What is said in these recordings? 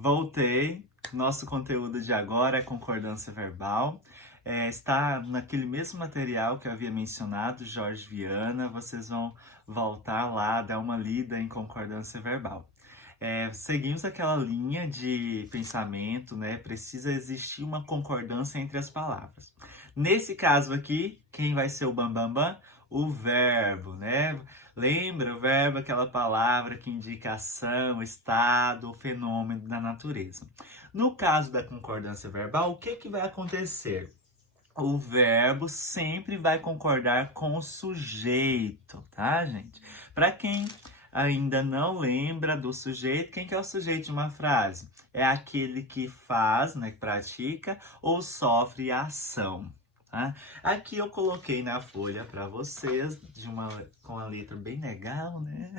Voltei. Nosso conteúdo de agora é concordância verbal. Está naquele mesmo material que eu havia mencionado, Jorge Viana. Vocês vão voltar lá, dar uma lida em concordância verbal. Seguimos aquela linha de pensamento, né? Precisa existir uma concordância entre as palavras. Nesse caso aqui, quem vai ser o bambambam? Bam, bam? O verbo, né? Lembra, o verbo é aquela palavra que indica ação, estado ou fenômeno da natureza. No caso da concordância verbal, o que vai acontecer? O verbo sempre vai concordar com o sujeito, tá, gente? Para quem ainda não lembra do sujeito, quem que é o sujeito de uma frase? É aquele que faz, né, que pratica ou sofre a ação. Tá? Aqui eu coloquei na folha para vocês, com a letra bem legal, né?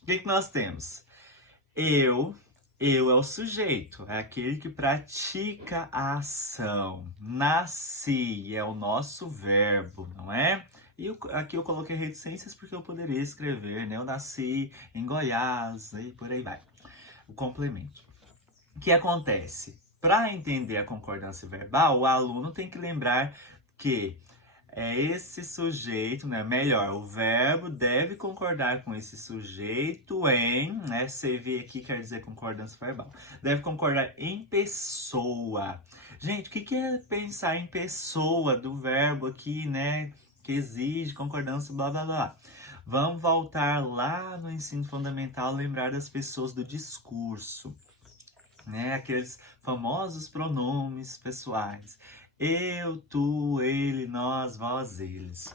O que nós temos? Eu, eu é o sujeito, é aquele que pratica a ação. Nasci é o nosso verbo, não é? Aqui eu coloquei reticências porque eu poderia escrever, né? Eu nasci em Goiás e por aí vai. O complemento. O que acontece? Para entender a concordância verbal, o aluno tem que lembrar que esse sujeito, né? Melhor, o verbo deve concordar com esse sujeito em, né? CV aqui quer dizer concordância verbal. Deve concordar em pessoa. Gente, o que é pensar em pessoa do verbo aqui, né? Que exige concordância, blá blá blá. Vamos voltar lá no ensino fundamental, lembrar das pessoas do discurso, né? Aqueles famosos pronomes pessoais. Eu, tu, ele, nós, vós, eles.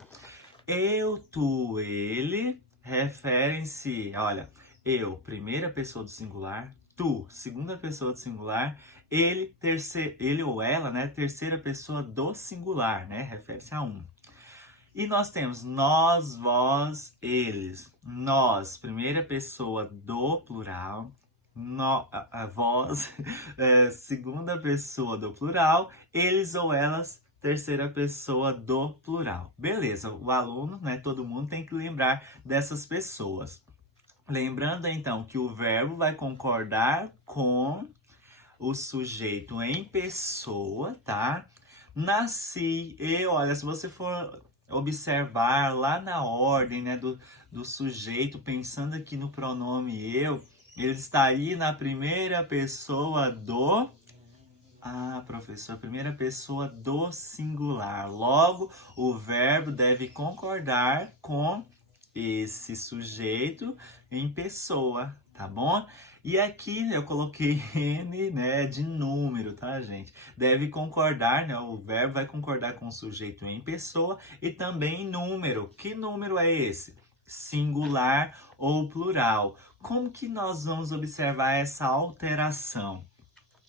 Eu, tu, ele referem-se, olha, eu, primeira pessoa do singular, tu, segunda pessoa do singular, ele ou ela, né, terceira pessoa do singular, né, refere-se a um. E nós temos nós, vós, eles. Nós, primeira pessoa do plural. Vós, segunda pessoa do plural. Eles ou elas, terceira pessoa do plural. Beleza, o aluno, né, todo mundo tem que lembrar dessas pessoas. Lembrando então que o verbo vai concordar com o sujeito em pessoa, tá? Nasci, eu, olha, se você for observar lá na ordem, né, do sujeito, pensando aqui no pronome eu, ele estaria na primeira pessoa do... Ah, professor, primeira pessoa do singular. Logo, o verbo deve concordar com esse sujeito em pessoa, tá bom? E aqui eu coloquei N, né, de número, tá, gente? Deve concordar, né? O verbo vai concordar com o sujeito em pessoa e também em número. Que número é esse? Singular ou plural. Como que nós vamos observar essa alteração?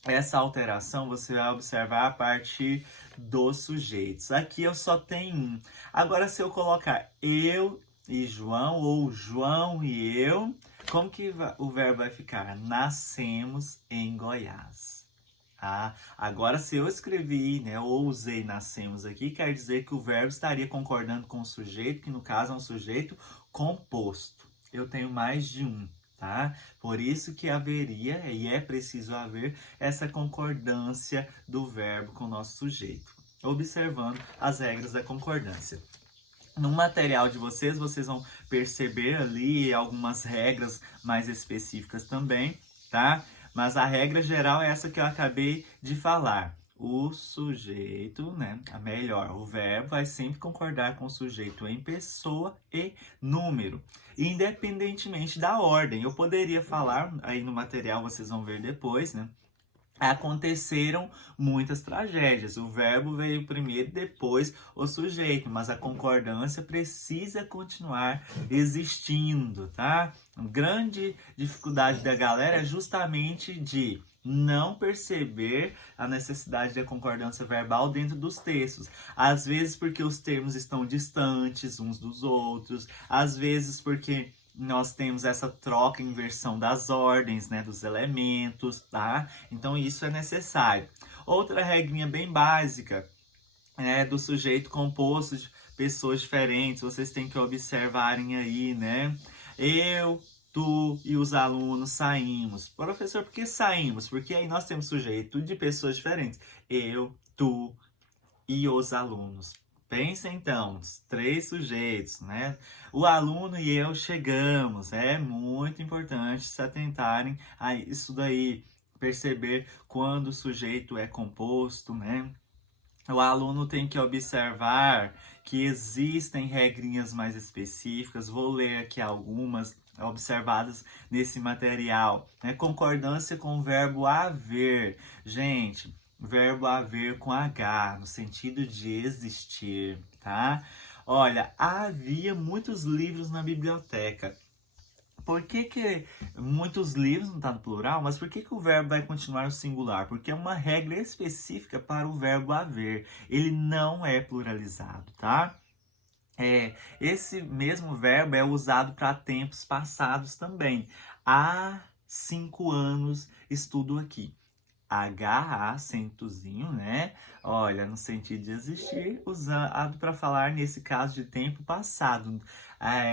Essa alteração você vai observar a partir dos sujeitos. Aqui eu só tenho um. Agora, se eu colocar eu e João, ou João e eu, como que o verbo vai ficar? Nascemos em Goiás. Agora, se eu escrevi, né, ou usei nascemos aqui, quer dizer que o verbo estaria concordando com o sujeito, que no caso é um sujeito composto. Eu tenho mais de um. Tá? Por isso que haveria e é preciso haver essa concordância do verbo com o nosso sujeito, observando as regras da concordância. No material de vocês, vocês vão perceber ali algumas regras mais específicas também, tá? Mas a regra geral é essa que eu acabei de falar. O sujeito, né? Melhor, o verbo vai sempre concordar com o sujeito em pessoa e número, independentemente da ordem. Eu poderia falar, aí no material vocês vão ver depois, né? Aconteceram muitas tragédias. O verbo veio primeiro, depois o sujeito, mas a concordância precisa continuar existindo, tá? A grande dificuldade da galera é justamente de não perceber a necessidade da concordância verbal dentro dos textos. Às vezes porque os termos estão distantes uns dos outros, às vezes porque nós temos essa troca, inversão das ordens, né, dos elementos, tá? Então isso é necessário. Outra regrinha bem básica, né, do sujeito composto de pessoas diferentes, vocês têm que observarem aí, né? Eu, tu e os alunos saímos. Professor, por que saímos? Porque aí nós temos sujeito de pessoas diferentes. Eu, tu e os alunos. Pensa então, os 3 sujeitos, né? O aluno e eu chegamos. É muito importante se atentarem a isso daí. Perceber quando o sujeito é composto, né? O aluno tem que observar que existem regrinhas mais específicas. Vou ler aqui algumas observadas nesse material. Né? Concordância com o verbo haver. Gente, verbo haver com H, no sentido de existir, tá? Olha, havia muitos livros na biblioteca. Por que muitos livros, não está no plural, mas por que o verbo vai continuar no singular? Porque é uma regra específica para o verbo haver. Ele não é pluralizado, tá? Esse mesmo verbo é usado para tempos passados também. Há 5 anos estudo aqui. H, acentozinho, né? Olha, no sentido de existir, usado para falar, nesse caso, de tempo passado.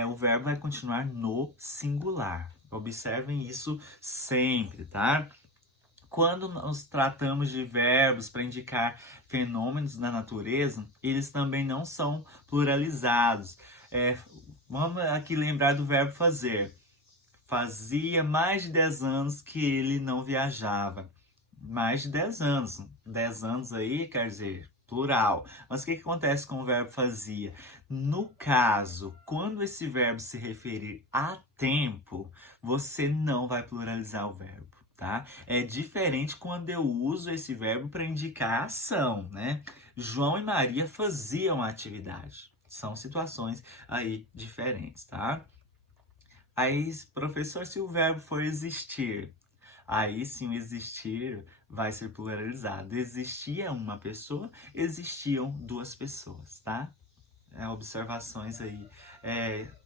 O verbo vai continuar no singular. Observem isso sempre, tá? Quando nós tratamos de verbos para indicar fenômenos da natureza, eles também não são pluralizados. Vamos aqui lembrar do verbo fazer. Fazia mais de 10 anos que ele não viajava. Mais de 10 anos. 10 anos aí quer dizer plural. Mas o que acontece com o verbo fazia? No caso, quando esse verbo se referir a tempo, você não vai pluralizar o verbo, tá? É diferente quando eu uso esse verbo para indicar ação, né? João e Maria faziam a atividade. São situações aí diferentes, tá? Aí, professor, se o verbo for existir, aí sim o existir vai ser pluralizado. Existia uma pessoa, existiam 2 pessoas, tá? Observações aí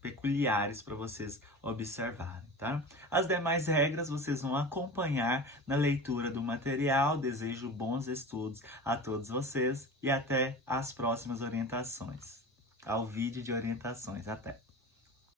peculiares para vocês observarem, tá? As demais regras vocês vão acompanhar na leitura do material. Desejo bons estudos a todos vocês e até as próximas orientações. Ao vídeo de orientações. Até!